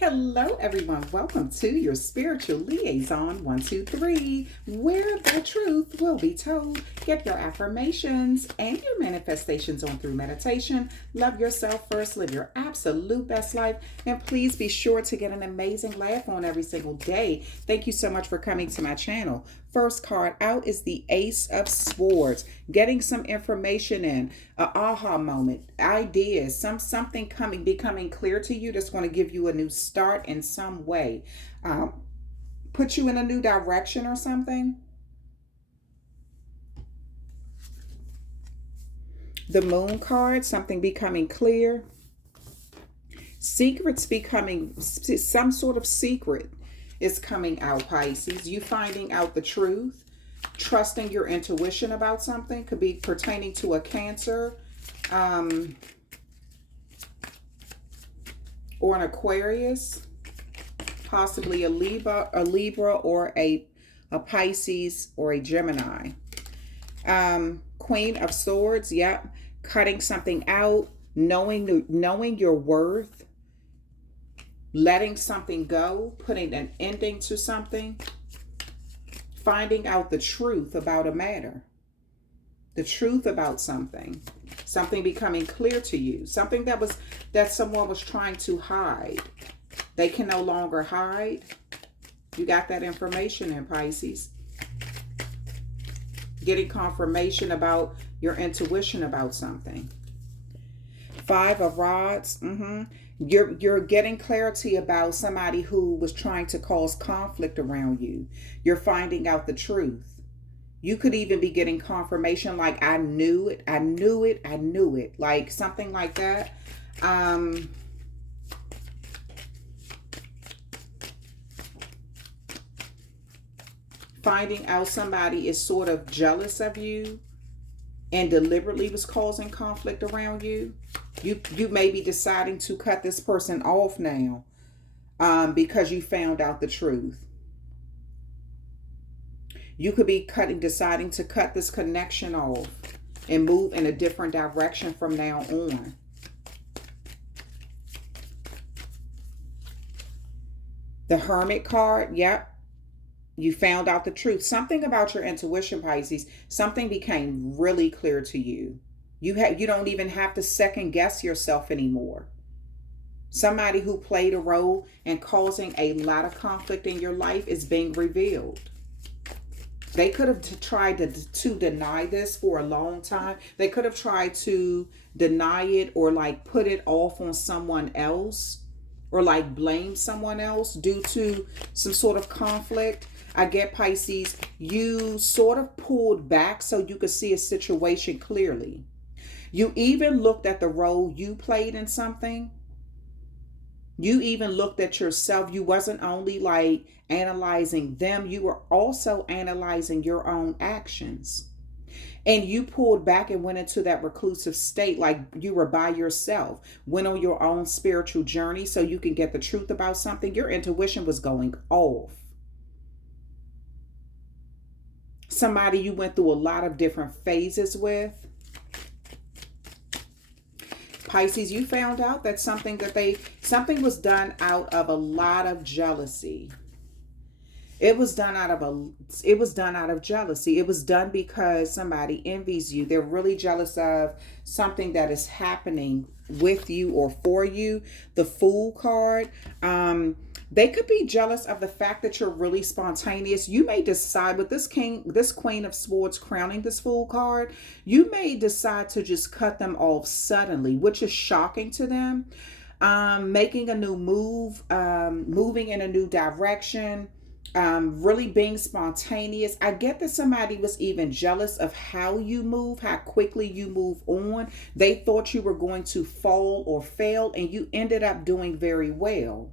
Hello, everyone. Welcome to your spiritual liaison 123, where the truth will be told. Get your affirmations and your manifestations on through meditation. Love yourself first, live your absolute best life, and please be sure to get an amazing laugh on every single day. Thank you so much for coming to my channel. First card out is the Ace of Swords. Getting some information in, an aha moment, ideas, something becoming clear to you that's going to give you a new start in some way. Put you in a new direction or something. The Moon card, something becoming clear. Secrets becoming, some sort of secret is coming out, Pisces. You finding out the truth, trusting your intuition about something, could be pertaining to a Cancer, or an Aquarius, possibly a Libra or a Pisces or a Gemini. Queen of Swords, yep. Cutting something out, knowing your worth, letting something go, putting an ending to something, finding out the truth about a matter, the truth about something becoming clear to you, something that someone was trying to hide. They can no longer hide. You got that information in, Pisces. Getting confirmation about your intuition about something. Five of Rods. You're getting clarity about somebody who was trying to cause conflict around you. You're finding out the truth. You could even be getting confirmation like, I knew it, I knew it, I knew it. Like something like that. Finding out somebody is sort of jealous of you and deliberately was causing conflict around you. You may be deciding to cut this person off now because you found out the truth. You could be deciding to cut this connection off and move in a different direction from now on. The Hermit card, yep. You found out the truth. Something about your intuition, Pisces, something became really clear to you. You don't even have to second guess yourself anymore. Somebody who played a role in causing a lot of conflict in your life is being revealed. They could have tried to deny this for a long time. They could have tried to deny it or like put it off on someone else or like blame someone else due to some sort of conflict. I get, Pisces, you sort of pulled back so you could see a situation clearly. You even looked at the role you played in something. You even looked at yourself. You wasn't only like analyzing them, you were also analyzing your own actions. And you pulled back and went into that reclusive state like you were by yourself, went on your own spiritual journey so you can get the truth about something. Your intuition was going off. Somebody you went through a lot of different phases with. Pisces, you found out that something was done out of a lot of jealousy. It was done out of jealousy. It was done because somebody envies you. They're really jealous of something that is happening with you or for you. The Fool card, they could be jealous of the fact that you're really spontaneous. You may decide with this Queen of Swords crowning this Fool card, you may decide to just cut them off suddenly, which is shocking to them. Making a new move, moving in a new direction, really being spontaneous. I get that somebody was even jealous of how you move, how quickly you move on. They thought you were going to fall or fail, and you ended up doing very well.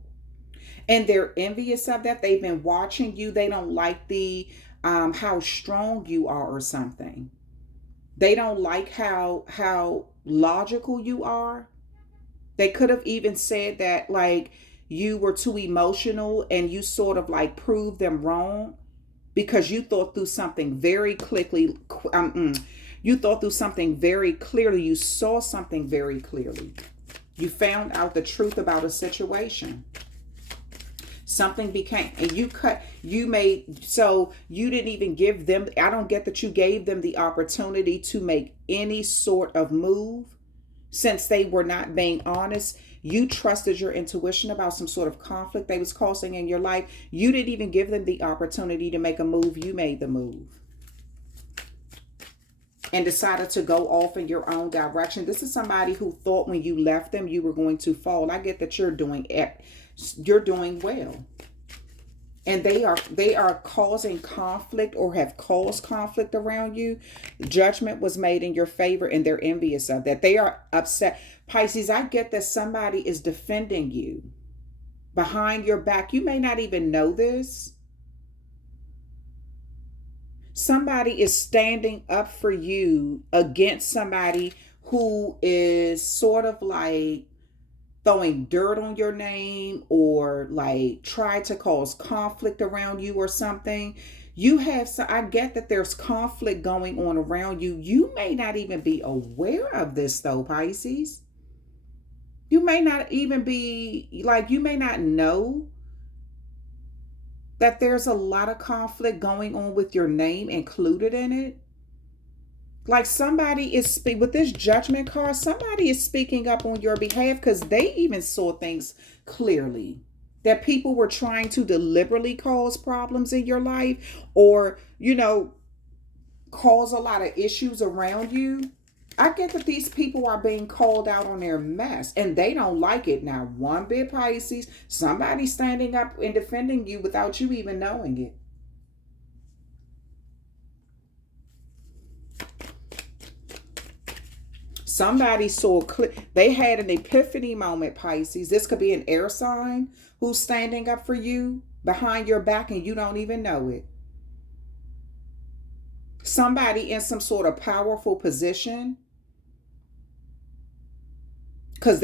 And they're envious of that. They've been watching you. They don't like the how strong you are or something. They don't like how logical you are. They could have even said that like you were too emotional and you sort of like proved them wrong because you thought through something very quickly. You thought through something very clearly. You saw something very clearly. You found out the truth about a situation. Something became, and you made, so you didn't even give them, I don't get that you gave them the opportunity to make any sort of move since they were not being honest. You trusted your intuition about some sort of conflict they was causing in your life. You didn't even give them the opportunity to make a move. You made the move and decided to go off in your own direction. This is somebody who thought when you left them, you were going to fall. I get that you're doing well. And they are causing conflict or have caused conflict around you. Judgment was made in your favor and they're envious of that. They are upset. Pisces, I get that somebody is defending you behind your back. You may not even know this. Somebody is standing up for you against somebody who is sort of like throwing dirt on your name or like try to cause conflict around you or something. You have, so I get that there's conflict going on around you. You may not even be aware of this though, Pisces. You may not even be like, you may not know that there's a lot of conflict going on with your name included in it. Like somebody is with this judgment card, somebody is speaking up on your behalf because they even saw things clearly. That people were trying to deliberately cause problems in your life or, cause a lot of issues around you. I get that these people are being called out on their mess and they don't like it. Now, one bit, Pisces, somebody standing up and defending you without you even knowing it. Somebody saw they had an epiphany moment, Pisces. This could be an air sign who's standing up for you behind your back and you don't even know it. Somebody in some sort of powerful position. Because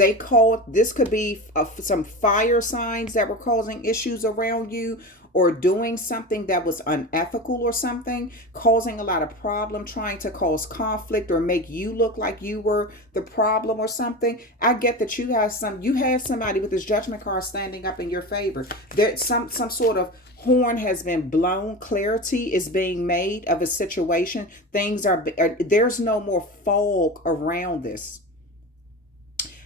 this could be some fire signs that were causing issues around you or doing something that was unethical or something, causing a lot of problem, trying to cause conflict or make you look like you were the problem or something. I get that you have somebody with this judgment card standing up in your favor. There's some sort of horn has been blown. Clarity is being made of a situation. There's no more fog around this.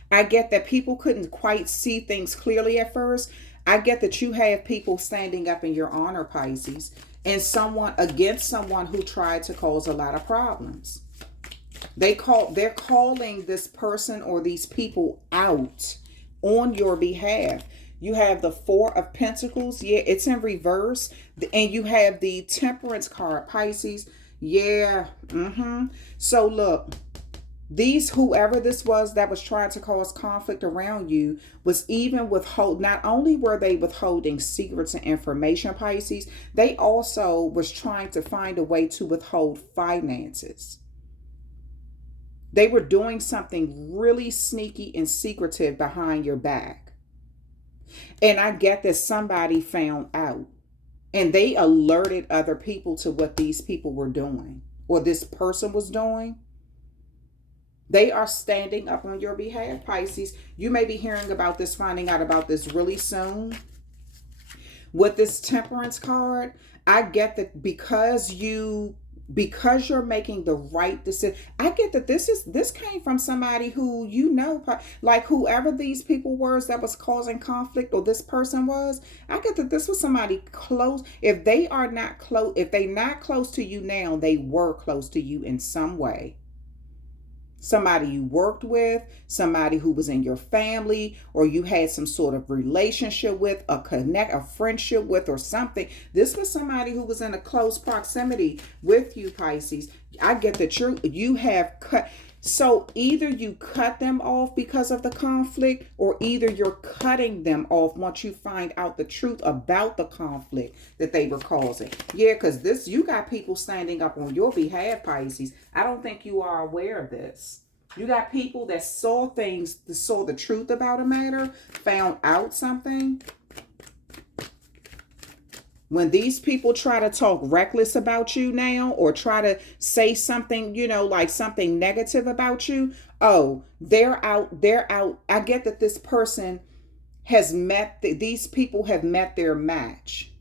I get that people couldn't quite see things clearly at first. I get that you have people standing up in your honor, Pisces, and against someone who tried to cause a lot of problems. They're calling this person or these people out on your behalf. You have the Four of Pentacles. Yeah, it's in reverse. And you have the Temperance card, Pisces. Yeah. So look. Whoever this was that was trying to cause conflict around you was even not only were they withholding secrets and information, Pisces, they also was trying to find a way to withhold finances. They were doing something really sneaky and secretive behind your back. And I get that somebody found out and they alerted other people to what these people were doing or this person was doing. They are standing up on your behalf, Pisces. You may be hearing about this, finding out about this really soon. With this Temperance card, I get that because you're making the right decision. I get that this came from somebody who like whoever these people were that was causing conflict or this person was. I get that this was somebody close. If they not close to you now, they were close to you in some way. Somebody you worked with, somebody who was in your family, or you had some sort of relationship with, a friendship with, or something. This was somebody who was in a close proximity with you, Pisces. I get that you have cut. So either you cut them off because of the conflict, or either you're cutting them off once you find out the truth about the conflict that they were causing. Yeah, because you got people standing up on your behalf, Pisces. I don't think you are aware of this. You got people that saw the truth about a matter, found out something. When these people try to talk reckless about you now or try to say something, like something negative about you, they're out. I get that this person has met, these people have met their match.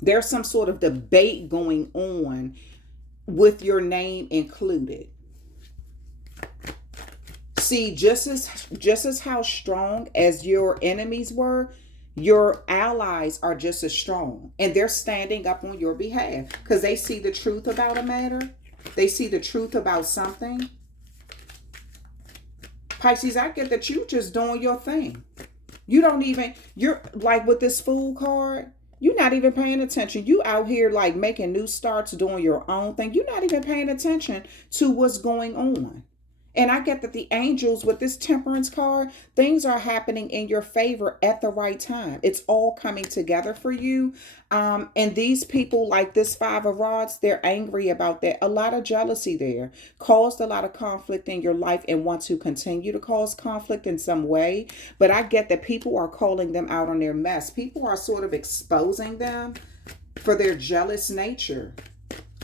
There's some sort of debate going on with your name included. See, just as how strong as your enemies were, your allies are just as strong, and they're standing up on your behalf because they see the truth about a matter. They see the truth about something. Pisces, I get that you just doing your thing. You don't even, you're like with this Fool card, you're not even paying attention. You out here like making new starts, doing your own thing. You're not even paying attention to what's going on. And I get that the angels with this Temperance card, things are happening in your favor at the right time. It's all coming together for you. And these people, like this Five of Rods, they're angry about that. A lot of jealousy there. Caused a lot of conflict in your life and want to continue to cause conflict in some way. But I get that people are calling them out on their mess. People are sort of exposing them for their jealous nature.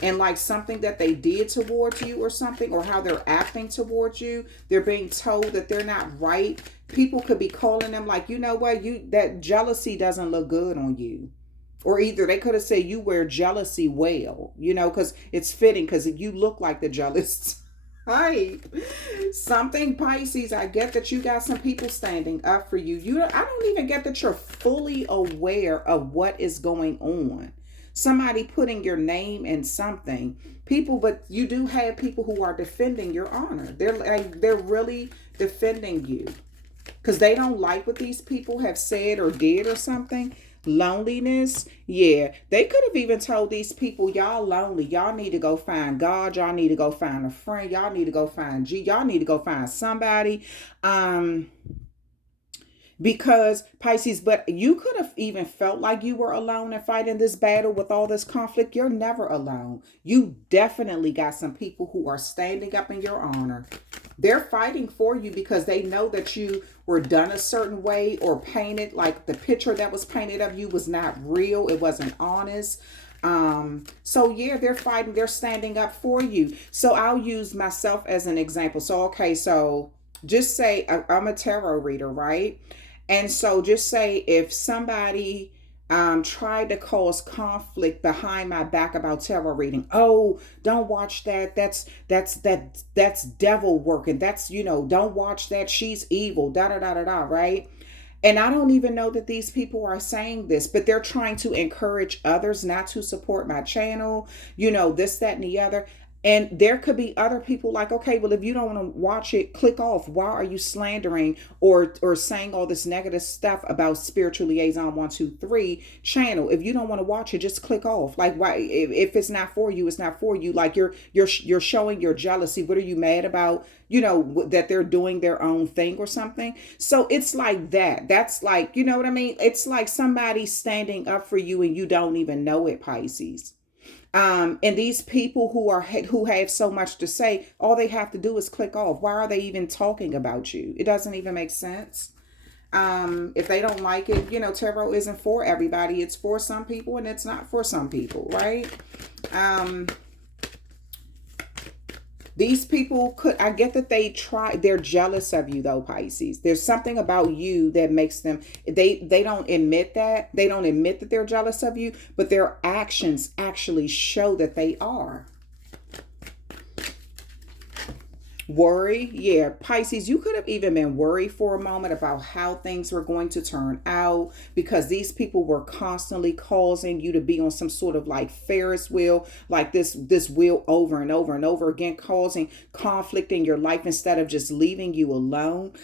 And like something that they did towards you or something, or how they're acting towards you, they're being told that they're not right. People could be calling them like, you know what, that jealousy doesn't look good on you. Or either they could have said you wear jealousy well, you know, because it's fitting because you look like the jealous type. Something, Pisces, I get that you got some people standing up for you. I don't even get that you're fully aware of what is going on. Somebody putting your name in something. People, but you do have people who are defending your honor. They're really defending you. Because they don't like what these people have said or did or something. Loneliness. Yeah. They could have even told these people, y'all lonely. Y'all need to go find God. Y'all need to go find a friend. Y'all need to go find G. Y'all need to go find somebody. Because Pisces, but you could have even felt like you were alone and fighting this battle with all this conflict. You're never alone. You definitely got some people who are standing up in your honor. They're fighting for you because they know that you were done a certain way or painted, like the picture that was painted of you was not real. It wasn't honest. So yeah, they're fighting, they're standing up for you. So I'll use myself as an example. So, okay, so just say I'm a tarot reader, right? And so just say if somebody tried to cause conflict behind my back about tarot reading. Oh, don't watch that. That's devil working. That's, don't watch that. She's evil. Da da da da da, right? And I don't even know that these people are saying this, but they're trying to encourage others not to support my channel, this, that, and the other. And there could be other people like, okay, well, if you don't want to watch it, click off. Why are you slandering or saying all this negative stuff about Spiritual Liaison 123 channel? If you don't want to watch it, just click off. Like, why? If it's not for you, it's not for you. Like you're showing your jealousy. What are you mad about? That they're doing their own thing or something. So it's like that. That's like, you know what I mean? It's like somebody standing up for you and you don't even know it, Pisces. And these people who have so much to say, all they have to do is click off. Why are they even talking about you? It doesn't even make sense. If they don't like it, tarot isn't for everybody. It's for some people and it's not for some people, right? These people I get that they're jealous of you though, Pisces. There's something about you that makes them, they don't admit that. They don't admit that they're jealous of you, but their actions actually show that they are. Worry, yeah, Pisces, you could have even been worried for a moment about how things were going to turn out because these people were constantly causing you to be on some sort of like Ferris wheel, like this wheel over and over and over again, causing conflict in your life instead of just leaving you alone.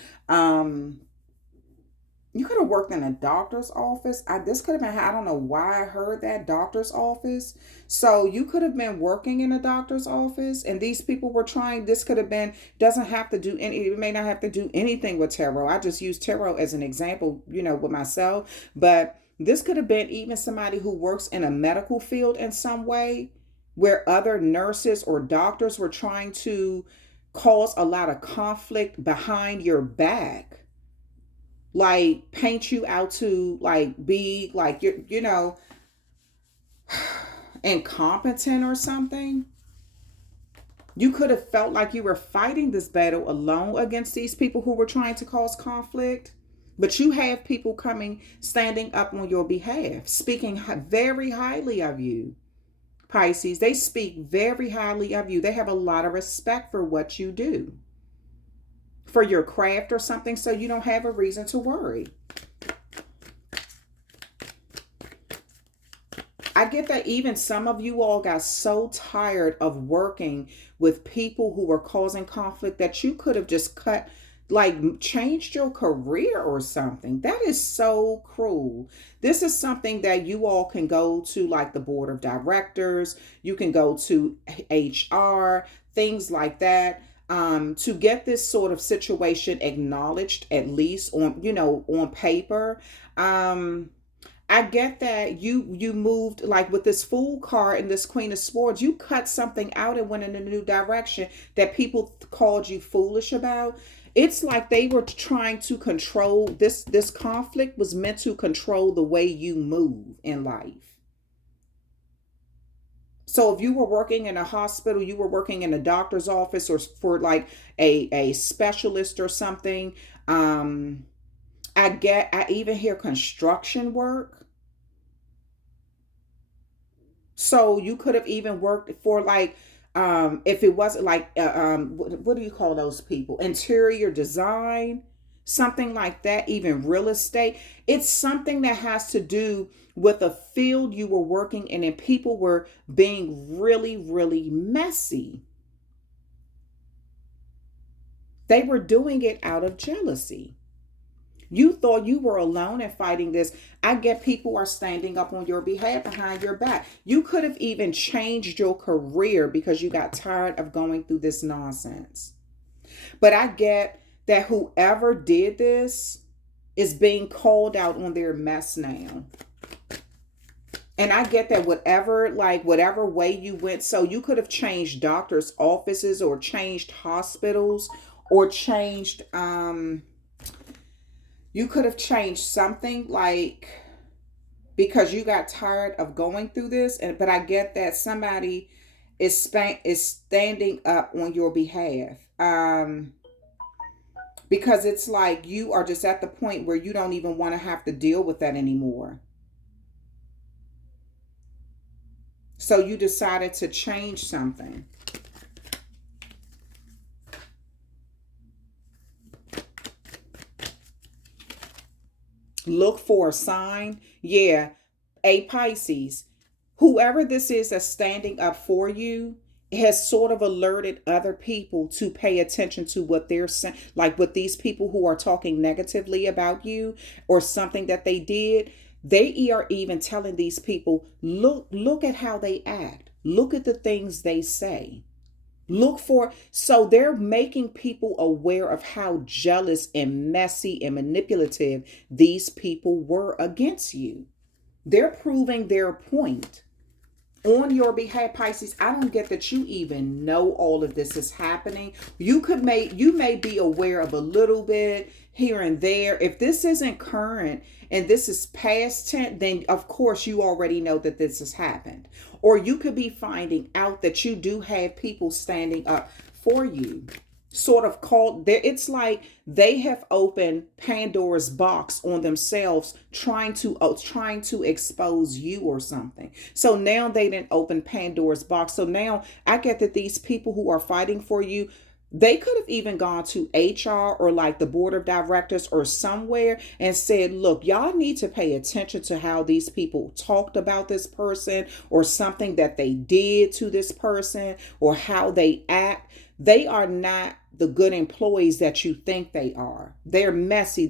You could have worked in a doctor's office. This could have been, I don't know why I heard that, doctor's office. So you could have been working in a doctor's office and these people were trying, this could have been, doesn't have to do any, it may not have to do anything with tarot. I just use tarot as an example, with myself. But this could have been even somebody who works in a medical field in some way where other nurses or doctors were trying to cause a lot of conflict behind your back. Like paint you out to like be like you're incompetent or something. You could have felt like you were fighting this battle alone against these people who were trying to cause conflict. But you have people coming, standing up on your behalf, speaking very highly of you. Pisces, they speak very highly of you. They have a lot of respect for what you do, for your craft or something, so you don't have a reason to worry. I get that even some of you all got so tired of working with people who were causing conflict that you could have just cut, like changed your career or something. That is so cruel. This is something that you all can go to, like the board of directors. You can go to HR, things like that, to get this sort of situation acknowledged, at least on, on paper. I get that you moved, like with this Fool card and this Queen of Swords, you cut something out and went in a new direction that people called you foolish about. It's like they were trying to control this conflict was meant to control the way you move in life. So if you were working in a hospital, you were working in a doctor's office, or for like a specialist or something, I even hear construction work. So you could have even worked for like, if it wasn't like, what do you call those people? Interior design, something like that, even real estate. It's something that has to do with a field you were working in, and people were being really, really messy. They were doing it out of jealousy. You thought you were alone in fighting this. I get people are standing up on your behalf behind your back. You could have even changed your career because you got tired of going through this nonsense. But I get that whoever did this is being called out on their mess now. And I get that whatever way you went, so you could have changed doctors' offices or changed hospitals or changed, you could have changed something, like, because you got tired of going through this. But I get that somebody is standing up on your behalf. Because it's like you are just at the point where you don't even want to have to deal with that anymore. So you decided to change something. Look for a sign. Yeah, a Pisces. Whoever this is that's standing up for you has sort of alerted other people to pay attention to what they're saying. Like with these people who are talking negatively about you or something that they did, they are even telling these people, look at how they act. Look at the things they say. So they're making people aware of how jealous and messy and manipulative these people were against you. They're proving their point on your behalf, Pisces. I don't get that you even know all of this is happening. You may be aware of a little bit here and there. If this isn't current and this is past tense, then of course you already know that this has happened. Or you could be finding out that you do have people standing up for you. Sort of called there, it's like they have opened Pandora's box on themselves, trying to expose you or something. So now they didn't open Pandora's box. So now I get that these people who are fighting for you, they could have even gone to HR or like the board of directors or somewhere and said, look, y'all need to pay attention to how these people talked about this person or something that they did to this person or how they act. They are not the good employees that you think they are. They're messy.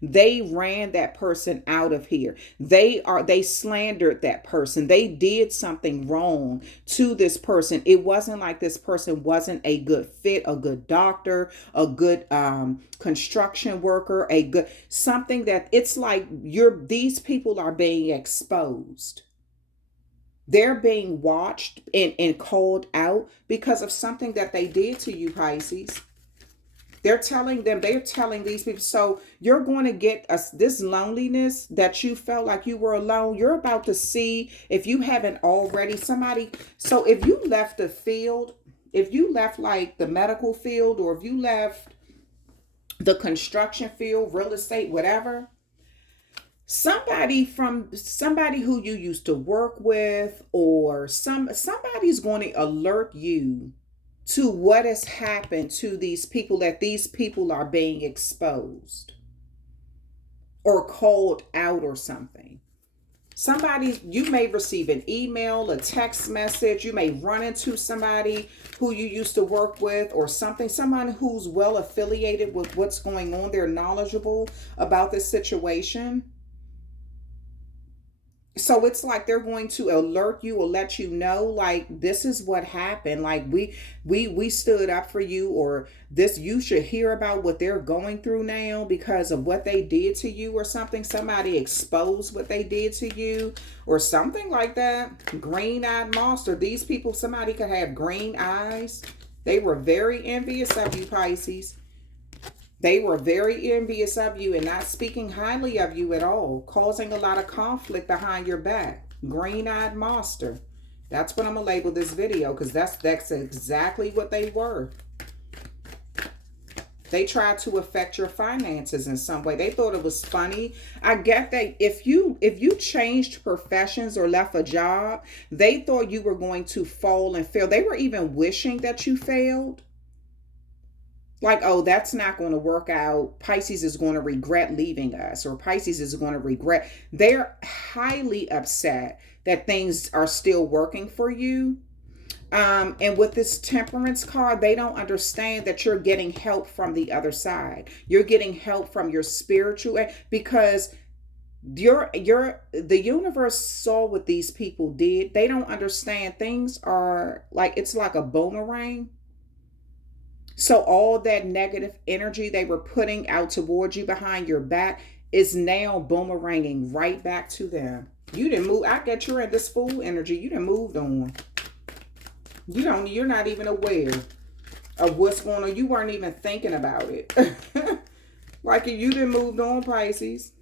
They ran that person out of here. They slandered that person. They did something wrong to this person. It wasn't like this person wasn't a good fit, a good doctor, a good construction worker, a good something that it's like these people are being exposed. They're being watched and called out because of something that they did to you, Pisces. They're telling these people, so you're going to get this loneliness that you felt like you were alone. You're about to see, if you haven't already, somebody. So if you left the field, if you left like the medical field, or if you left the construction field, real estate, whatever. Somebody who you used to work with, or somebody's going to alert you to what has happened to these people, that these people are being exposed or called out or something. You may receive an email, a text message. You may run into somebody who you used to work with or something. Someone who's well affiliated with what's going on. They're knowledgeable about this situation. So it's like they're going to alert you or let you know, like, this is what happened. Like, we stood up for you, or this, you should hear about what they're going through now because of what they did to you or something. Somebody exposed what they did to you or something like that. Green-eyed monster. These people, somebody could have green eyes. They were very envious of you, Pisces. They were very envious of you and not speaking highly of you at all, causing a lot of conflict behind your back. Green-eyed monster. That's what I'm going to label this video, because that's exactly what they were. They tried to affect your finances in some way. They thought it was funny. I get that if you changed professions or left a job, they thought you were going to fall and fail. They were even wishing that you failed. Like, oh, that's not going to work out. Pisces is going to regret leaving us, or Pisces is going to regret. They're highly upset that things are still working for you. And with this Temperance card, they don't understand that you're getting help from the other side. You're getting help from your spiritual, because the universe saw what these people did. They don't understand. Things are like, it's like a boomerang. So all that negative energy they were putting out towards you behind your back is now boomeranging right back to them. You didn't move. I get you're in this fool energy. You done moved on. You're not even aware of what's going on. You weren't even thinking about it. Like, you done moved on, Pisces.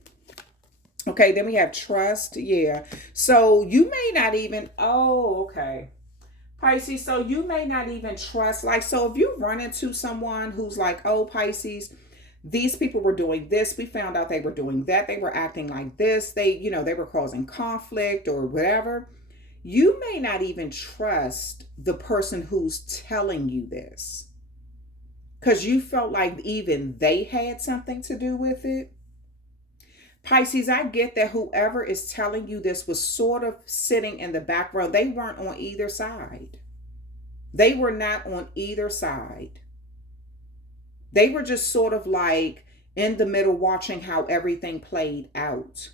Okay, then we have trust. Yeah. So you may not even, okay. Pisces, so you may not even trust, like, so if you run into someone who's like, oh, Pisces, these people were doing this, we found out they were doing that, they were acting like this, they were causing conflict or whatever, you may not even trust the person who's telling you this, because you felt like even they had something to do with it. Pisces, I get that whoever is telling you this was sort of sitting in the background. They weren't on either side. They were not on either side. They were just sort of like in the middle, watching how everything played out.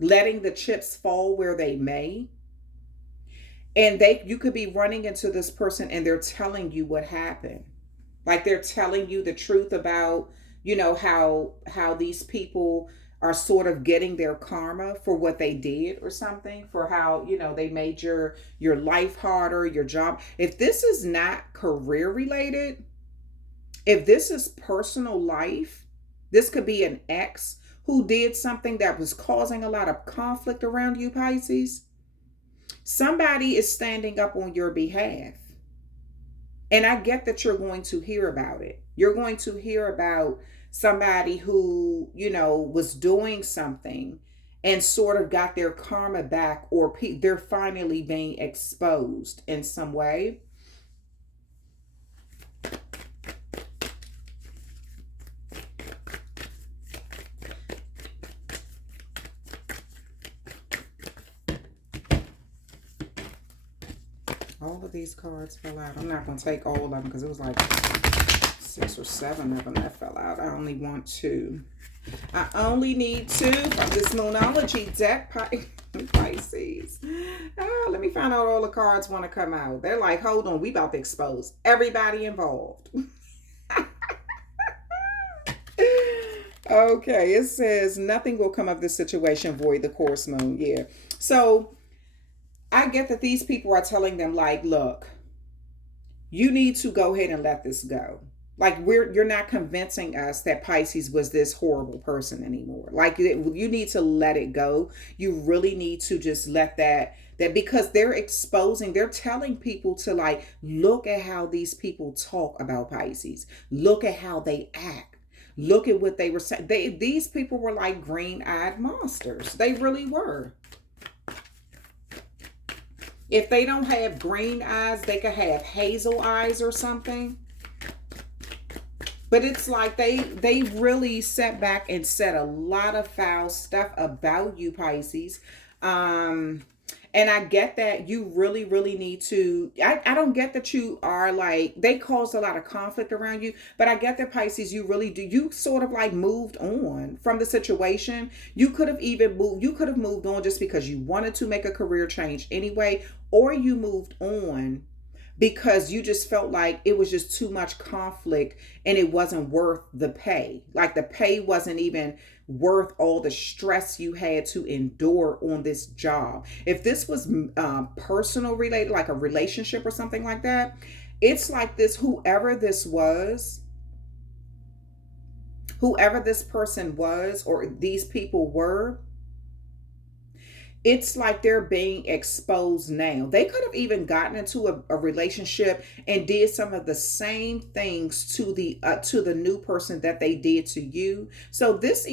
Letting the chips fall where they may. And you could be running into this person and they're telling you what happened. Like, they're telling you the truth about, how these people are sort of getting their karma for what they did or something, for how, they made your life harder, your job. If this is not career related, if this is personal life, this could be an ex who did something that was causing a lot of conflict around you, Pisces. Somebody is standing up on your behalf. And I get that you're going to hear about it. You're going to hear about somebody who, was doing something and sort of got their karma back, or they're finally being exposed in some way. All of these cards fell out. I'm not going to take all of them because it was like 6 or 7 of them that fell out. I only want 2. I only need 2 from this Moonology deck, Pisces. Let me find out all the cards want to come out. They're like, hold on, we about to expose everybody involved. Okay, it says nothing will come of this situation, void the course moon. Yeah. So I get that these people are telling them, like, look, you need to go ahead and let this go. Like you're not convincing us that Pisces was this horrible person anymore. Like you need to let it go. You really need to just let that because they're exposing, they're telling people to like look at how these people talk about Pisces. Look at how they act. Look at what they were saying. These people were like green-eyed monsters. They really were. If they don't have green eyes, they could have hazel eyes or something. But it's like they really sat back and said a lot of foul stuff about you, Pisces. And I get that you really, really need to, I don't get that you are like, they caused a lot of conflict around you, but I get that Pisces, you really do. You sort of like moved on from the situation. You could have moved on just because you wanted to make a career change anyway, or you moved on because you just felt like it was just too much conflict and it wasn't worth the pay. Like the pay wasn't even worth all the stress you had to endure on this job. If this was personal related, like a relationship or something like that, it's like this, whoever this person was, or these people were, it's like they're being exposed now. They could have even gotten into a relationship and did some of the same things to the new person that they did to you. So this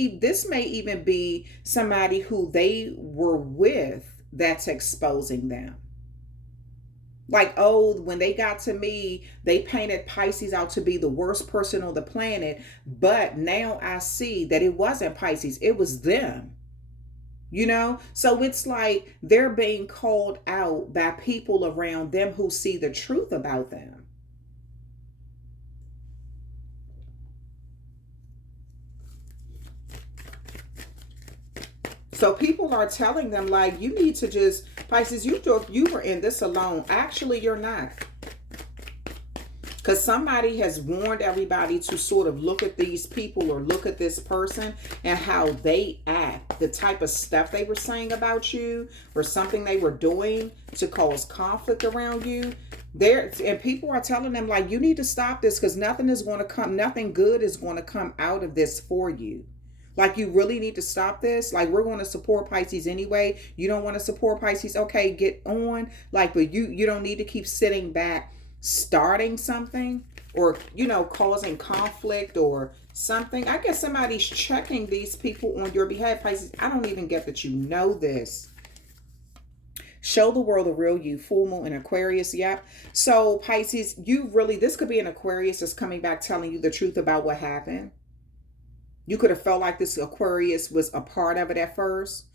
may even be somebody who they were with that's exposing them. Like, oh, when they got to me, they painted Pisces out to be the worst person on the planet. But now I see that it wasn't Pisces, it was them. You know, so it's like they're being called out by people around them who see the truth about them. So people are telling them like, you need to just, Pisces, you thought you were in this alone. Actually, you're not. Because somebody has warned everybody to sort of look at these people or look at this person and how they act, the type of stuff they were saying about you or something they were doing to cause conflict around you. And people are telling them like, you need to stop this because nothing good is going to come out of this for you. Like, you really need to stop this. Like, we're going to support Pisces anyway. You don't want to support Pisces? Okay, get on. Like, but you don't need to keep sitting back starting something or, you know, causing conflict or something. I guess somebody's checking these people on your behalf, Pisces. I don't even get that you know this. Show the world the real you. Full moon in Aquarius. Yep. So Pisces, this could be an Aquarius that's coming back telling you the truth about what happened. You could have felt like this Aquarius was a part of it at first.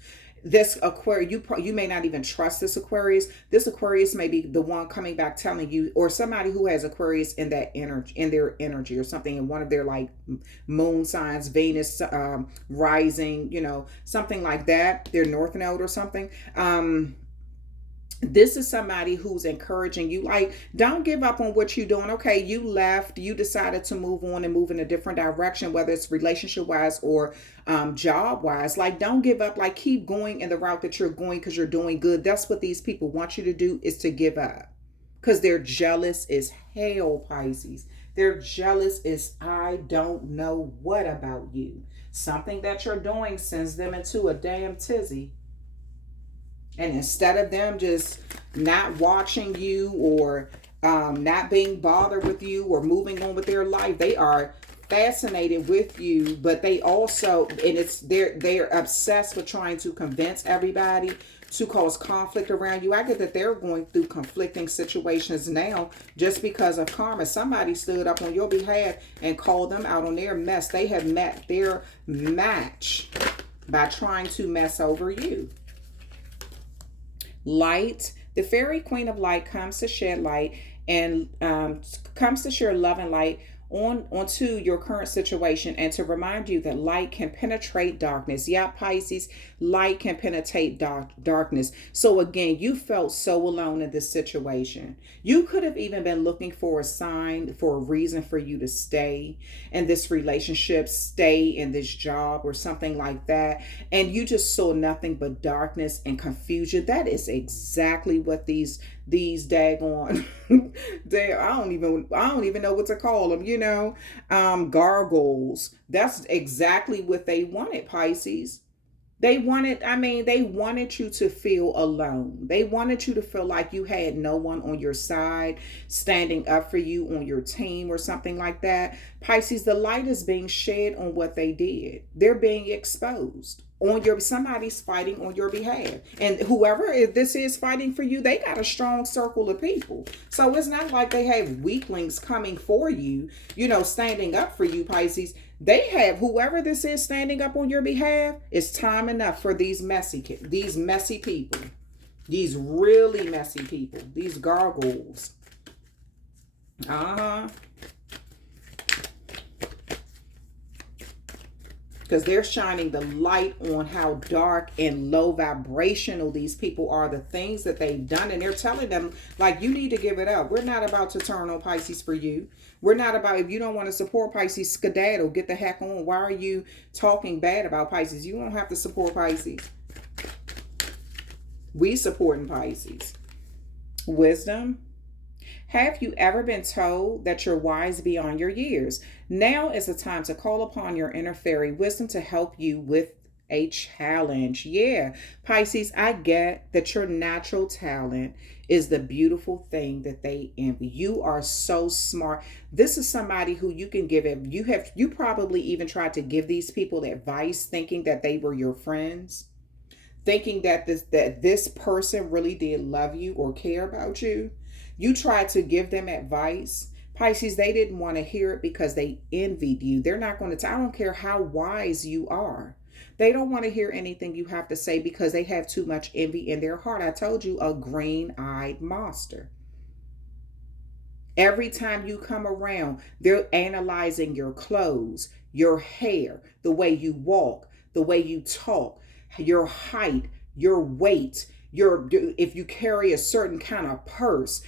This Aquarius, you may not even trust this Aquarius. This Aquarius may be the one coming back telling you, or somebody who has Aquarius in that energy, in their energy or something, in one of their like moon signs, Venus rising, you know, something like that, their north node or something. This is somebody who's encouraging you, like, don't give up on what you're doing. Okay, you left, you decided to move on and move in a different direction, whether it's relationship wise or job wise. Like, don't give up. Like, keep going in the route that you're going because you're doing good. That's what these people want you to do, is to give up, because they're jealous as hell, Pisces. They're jealous as I don't know what about you. Something that you're doing sends them into a damn tizzy. And instead of them just not watching you or not being bothered with you or moving on with their life, they are fascinated with you. But they also, and they're obsessed with trying to convince everybody to cause conflict around you. I get that they're going through conflicting situations now just because of karma. Somebody stood up on your behalf and called them out on their mess. They have met their match by trying to mess over you. Light. The fairy queen of light comes to shed light and comes to share love and light onto your current situation, and to remind you that light can penetrate darkness. Yeah, Pisces, light can penetrate darkness. So again, you felt so alone in this situation. You could have even been looking for a sign, for a reason for you to stay in this relationship, stay in this job or something like that, and you just saw nothing but darkness and confusion. That is exactly what these these daggone I don't even know what to call them, you know, gargoyles. That's exactly what they wanted, Pisces. They wanted you to feel alone. They wanted you to feel like you had no one on your side, standing up for you on your team or something like that. Pisces, the light is being shed on what they did. They're being exposed. Somebody's fighting on your behalf. And whoever this is fighting for you, they got a strong circle of people. So it's not like they have weaklings coming for you, you know, standing up for you, Pisces. They have whoever this is standing up on your behalf. It's time enough for these messy people, these really messy people, these gargoyles. Because they're shining the light on how dark and low vibrational these people are, the things that they've done. And they're telling them, like, you need to give it up. We're not about to turn on Pisces for you. We're not about, if you don't want to support Pisces, skedaddle, get the heck on. Why are you talking bad about Pisces? You don't have to support Pisces. We supporting Pisces. Wisdom. Have you ever been told that you're wise beyond your years? Now is the time to call upon your inner fairy wisdom to help you with a challenge. Yeah, Pisces, I get that your natural talent is the beautiful thing that they envy. You are so smart. This is somebody who you can give it. You probably even tried to give these people advice thinking that they were your friends, thinking that this person really did love you or care about you. You tried to give them advice. Pisces, they didn't want to hear it because they envied you. They're not going to, I don't care how wise you are. They don't want to hear anything you have to say because they have too much envy in their heart. I told you, a green-eyed monster. Every time you come around, they're analyzing your clothes, your hair, the way you walk, the way you talk, your height, your weight, if you carry a certain kind of purse,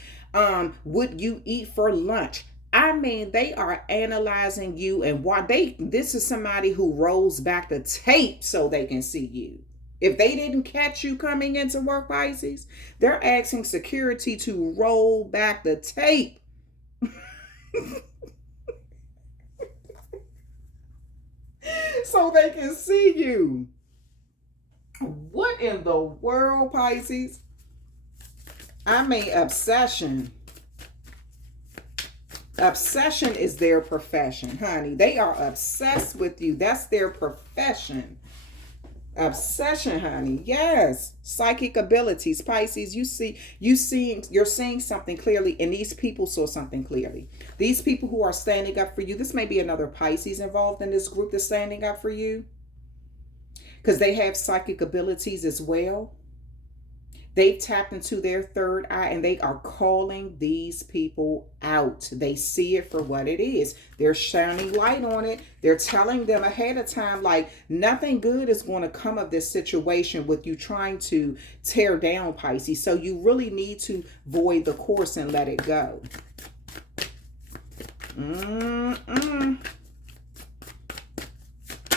what you eat for lunch. I mean, they are analyzing you, and this is somebody who rolls back the tape so they can see you. If they didn't catch you coming into work, Pisces, they're asking security to roll back the tape. So they can see you. What in the world, Pisces? I mean, obsession. Obsession is their profession, honey. They are obsessed with you. That's their profession. Obsession, honey. Yes. Psychic abilities, Pisces. You're seeing something clearly, and these people saw something clearly. These people who are standing up for you. This may be another Pisces involved in this group that's standing up for you, because they have psychic abilities as well. They've tapped into their third eye, and they are calling these people out. They see it for what it is. They're shining light on it. They're telling them ahead of time, like, nothing good is going to come of this situation with you trying to tear down Pisces. So you really need to void the course and let it go.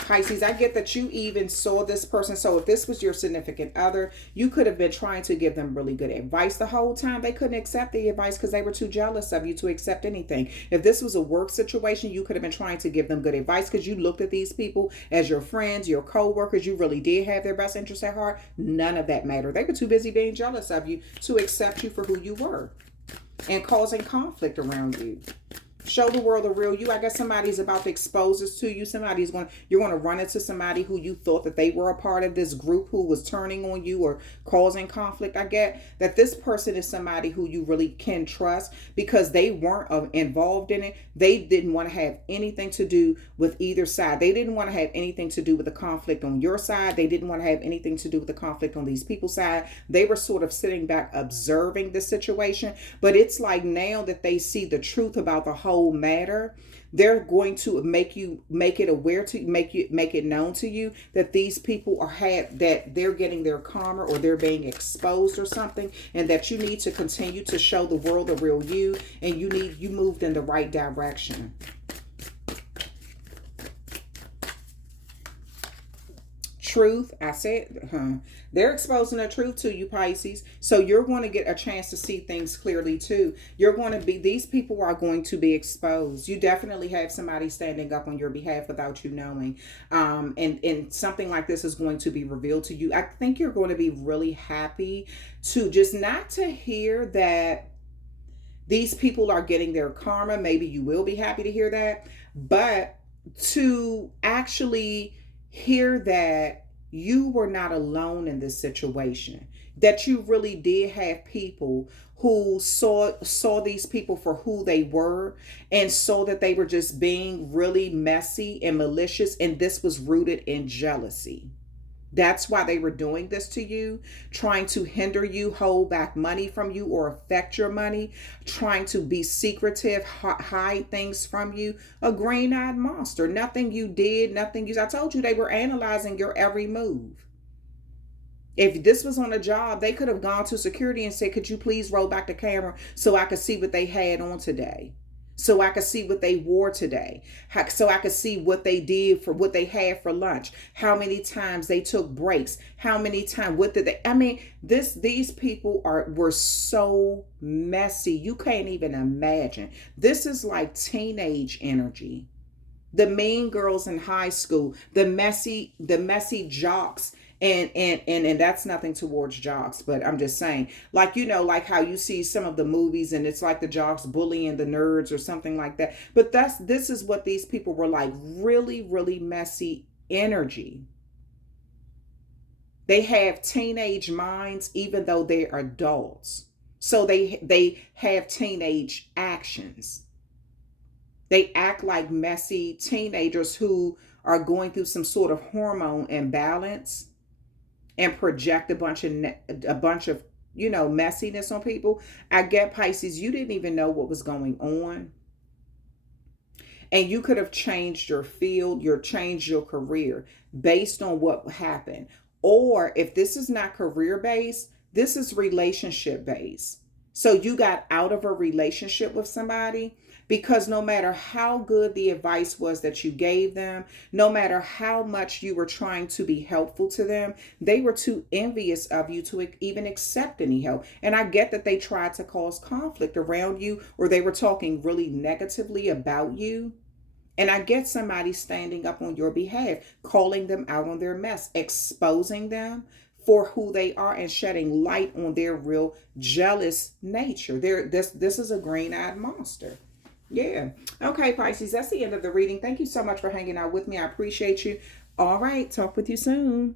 Pisces, I get that you even saw this person. So if this was your significant other, you could have been trying to give them really good advice the whole time. They couldn't accept the advice because they were too jealous of you to accept anything. If this was a work situation, you could have been trying to give them good advice because you looked at these people as your friends, your co-workers. You really did have their best interests at heart. None of that mattered. They were too busy being jealous of you to accept you for who you were and causing conflict around you. Show the world the real you. I guess somebody's about to expose this to you. You're going to run into somebody who you thought that they were a part of this group who was turning on you or causing conflict. I get that this person is somebody who you really can trust because they weren't involved in it. They didn't want to have anything to do with either side. They didn't want to have anything to do with the conflict on your side. They didn't want to have anything to do with the conflict on these people's side. They were sort of sitting back observing the situation. But it's like now that they see the truth about the whole matter, they're going to make it known to you that these people that they're getting their karma or they're being exposed or something, and that you need to continue to show the world the real you, and you moved in the right direction. Truth. I said, they're exposing the truth to you, Pisces. So you're going to get a chance to see things clearly too. You're going to be, these people are going to be exposed. You definitely have somebody standing up on your behalf without you knowing. And something like this is going to be revealed to you. I think you're going to be really happy to just not to hear that these people are getting their karma. Maybe you will be happy to hear that, but to actually hear that you were not alone in this situation, that you really did have people who saw these people for who they were and saw that they were just being really messy and malicious, and this was rooted in jealousy. That's why they were doing this to you, trying to hinder you, hold back money from you or affect your money, trying to be secretive, hide things from you. A green-eyed monster. Nothing you did, nothing you... I told you they were analyzing your every move. If this was on a job, they could have gone to security and said, could you please roll back the camera so I could see what they had on today? So I could see what they wore today. So I could see what they did for what they had for lunch. How many times they took breaks. How many times, what did they, I mean, these people were so messy. You can't even imagine. This is like teenage energy. The mean girls in high school, the messy jocks. And that's nothing towards jocks, but I'm just saying, like, you know, like how you see some of the movies and it's like the jocks bullying the nerds or something like that. But this is what these people were like, really, really messy energy. They have teenage minds, even though they're adults. So they have teenage actions. They act like messy teenagers who are going through some sort of hormone imbalance and project a bunch of, you know, messiness on people. I get, Pisces, you didn't even know what was going on. And you could have changed your field, changed your career based on what happened. Or if this is not career based, this is relationship based. So you got out of a relationship with somebody because no matter how good the advice was that you gave them, no matter how much you were trying to be helpful to them, they were too envious of you to even accept any help. And I get that they tried to cause conflict around you, or they were talking really negatively about you. And I get somebody standing up on your behalf, calling them out on their mess, exposing them for who they are and shedding light on their real jealous nature. This is a green-eyed monster. Yeah. Okay, Pisces, that's the end of the reading. Thank you so much for hanging out with me. I appreciate you. All right. Talk with you soon.